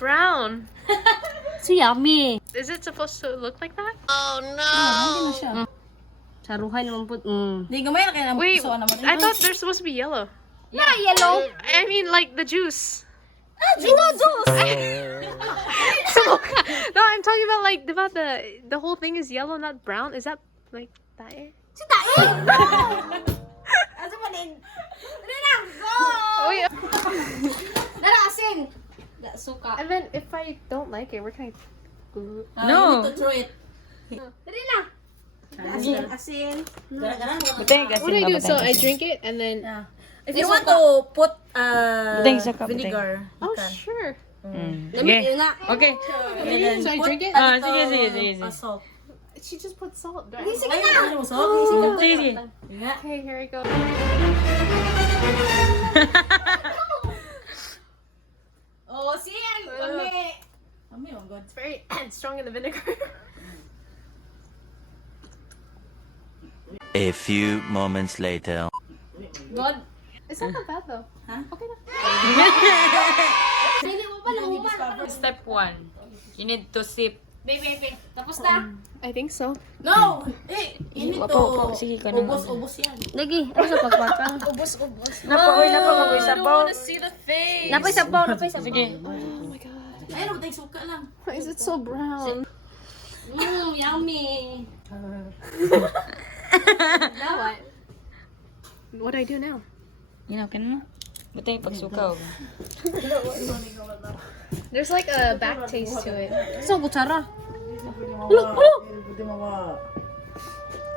brown. So yummy. Is it supposed to look like that? Hindi na siya. Saruhay naman po. Hindi, gamay na kaya Wait, naman. I thought they're supposed to be yellow. Yeah, yellow. I mean, like the juice. Juice. No, I'm talking about like about the whole thing is yellow, not brown. Is that like that? Si tae. Asa pa din? Dala, go. Wait, Dala asin. Da suka. and then if I don't like it, where can I? You need to throw it. Dali na. Asin, asin. What do I do? So I drink it and then. Yeah. If you want to put vinegar. Oh sure. Lamig yun nga. Okay. So I drink it. Sige. Salt. She just put salt. Do I- Sige Ay, na. ano mo, salt? Sige. Okay, here I go. Oh, siyan. Kami. Oh God. It's very strong in the vinegar. A few moments later. God. It's not that bad though. Huh? Okay. Hindi mo pa nahuman. Step 1. You need to sip. Baby. Tapos na. I think so. No! You need to Sige ka na. ubos yan. Lagi. Ano sa pagpatang? Ubos. Napaoy magoy I don't wanna see the face. Napay sabaw. Sige. Oh my god. Ayun, matay suka lang. Why is it so brown? Yummy. Now what? What do I do now? Ginaw ka na. Butay pagsukaw. There's like a back taste to it. So, kutsara.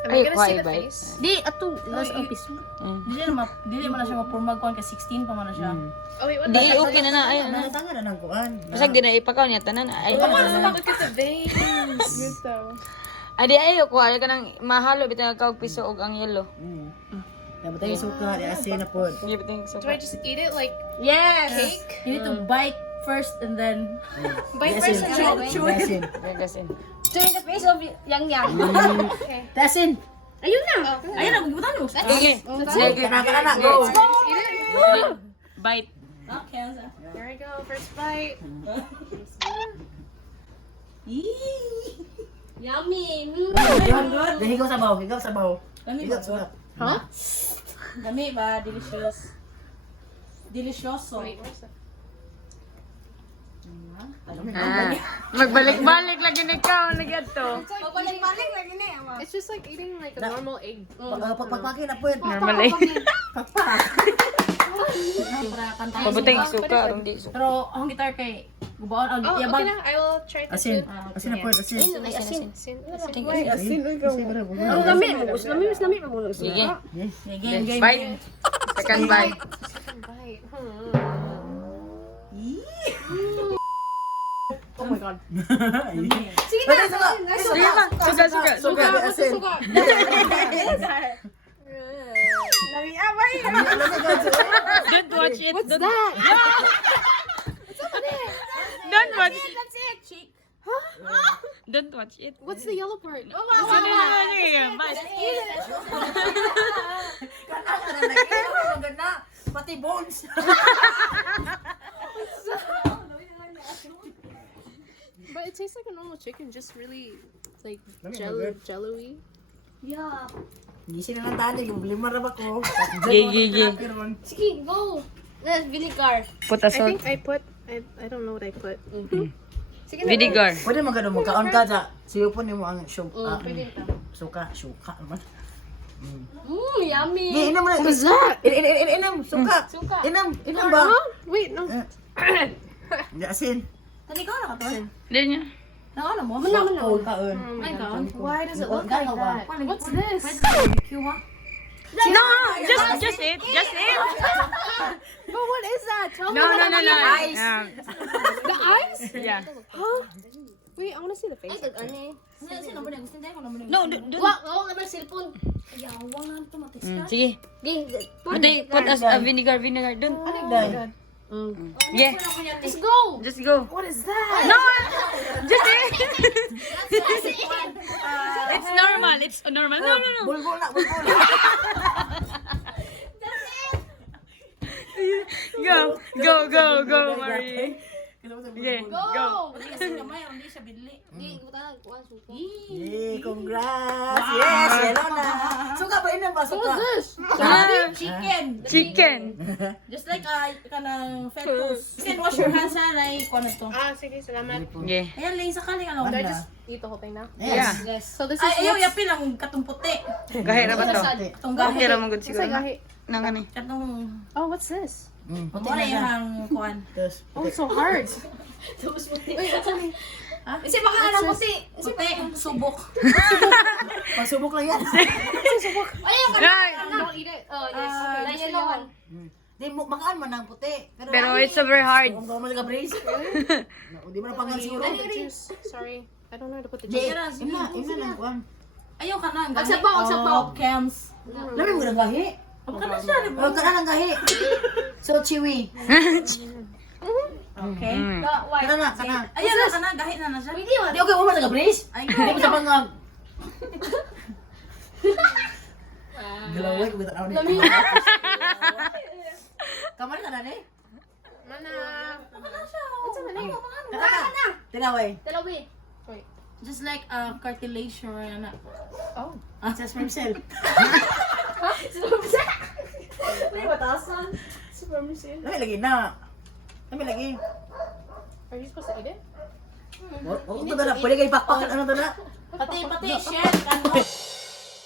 Am I gonna see the bite. face? Di, ato. Last office. Dili mo na siya mapurmag ko ka 16 pa man na siya. Oh wait, what Di, the heck? okay na na. Ayun na. Tanga na ng kuan. Basag di na ipakaw niya. Tanan. Ay, Look at the veins. Good though. Ay, di ayaw ko. Ayaw ka nang mahalo. Bitang kawag piso og ang yellow. Ya batay suka, di asin na pod. Sige, bitang Do I just eat it like Yes. cake? You need to bite first and then Bite Asin. first and Di asin. Gasin. To in the face of Yang. Dasin. Ayun na. Ayun na, magbutan mo. Sige. Kana go. just eat it. Bite. Okay, asa. Here I go. First bite. Yummy. Di higaw sabaw, higaw sabaw. Lami Higaw ba? suka. Huh? Lami ba? Delicious. Delicioso. Wait, where's the? Magbalik-balik lagi na ikaw. Nagyato. Pabalik-balik lagi ni. It's just like eating like a normal egg. Pagpaki na pod. Normally. Para kantahin. Pabutay suka. Arong di suka. Pero ang gitar kay gubaon ang Oh, okay yabang. na. I will try to Asin. do. Asin na pod, asin. Asin. Sin. Asin na pod. Ang gamit. Mas lamig pa muna. Sige. Game. Bite. Second bite. Bite. Oh my god. Sige na. Sige pa. Suka. Suka, di asin. Don't watch it. What's that? Don't watch it. That's it, chick. Don't watch it. What's the yellow part? Sige, bite. Ganda. Pati bones. But it tastes like a normal chicken, just really like Let me jello, have it. jello-y. Yeah. Gisi na lang tani, lima ra ba ko? Gigi. Sige, go. Vinegar. Put a I think I put. I don't know what I put. Sige na. Vinegar. Pwede man mo kaon ka sa siyupon nimo ang Pwede ito. suka naman. Yummy. Di inam na. What is that? Inam suka. Suka. Inam ba? Huh? Wait, no. Di asin. Tani ko na ka to. Dili niya. Ano mo? Kaon kaon. Ay ka. Why does it look like that? What's this? No, just it. Just it. But what is that? Tell me. No. The eyes? Yeah. Huh? Wait, I want to see the face. Ano Sino ba gusto nila ko naman? No, Wag nga ba cellphone? Ayaw na to matis. sige. Gi. Put as a vinegar. Dun. Dai. Yeah. Let's go. Just go. What is that? No, just it. It's normal. It's normal. No. Bulbul na. Go, Marie. Okay, go. Wala kasi gamay, hindi siya bidli. Di, buta kuan suko. Yay, congrats. Yes, yellow na. Suka ba yun ba? Suka. Chicken. Chicken. Just like kanang fetus. You can wash your hands ha, like kung ano to. Ah, sige, salamat. Okay. Ayan, lang sa kaling ano. Do I just eat the whole thing now? Yeah. Yes. So this is Ay, ayaw, what's- yapin ang katong puti. Gahi ra ba to? Katong Okay gahi. ra man gud What's siguro. like gahi? Nang ani. Katong, Oh, what's this? puti na yung kuan. Tapos, Oh, it's so hard. Kasi baka ano puti. Puti, subok. pasubok lang yan. Ayun ka Right. Don't eat it. Oh, yes. Ah, Like yellow one. Di mo makaan man ng puti. Pero it's so very hard. Kung mo ka brace. Di mo na pangal siguro. The juice. Sorry. I don't know how to put the Di, juice. ina lang kuan. Ayaw ka na. Ang sabaw, ang sabaw. Cams. Labi mo ng gahi. Huwag ka na siya. di ba? Oh, kana ng gahi. So chewy. Okay. White. Kana na, kana. Ayaw na ka na. Gahi na na siya. Hindi man. Di okay mo man ka brace. Ay, Di mo sa pangag. Galaway ko bitaw ni. Kamari ka na ni? Mana. Unsa man ni? Kana. Tinaway. Dalawi. Wait. just like cartilage or ano. Oh. Sa sperm cell. May batasan. Lami lagi na. Lami lagi. Are you supposed to eat it? Huwag ito na. Pwede kayo pakpak. Ano ito na? Pati, share.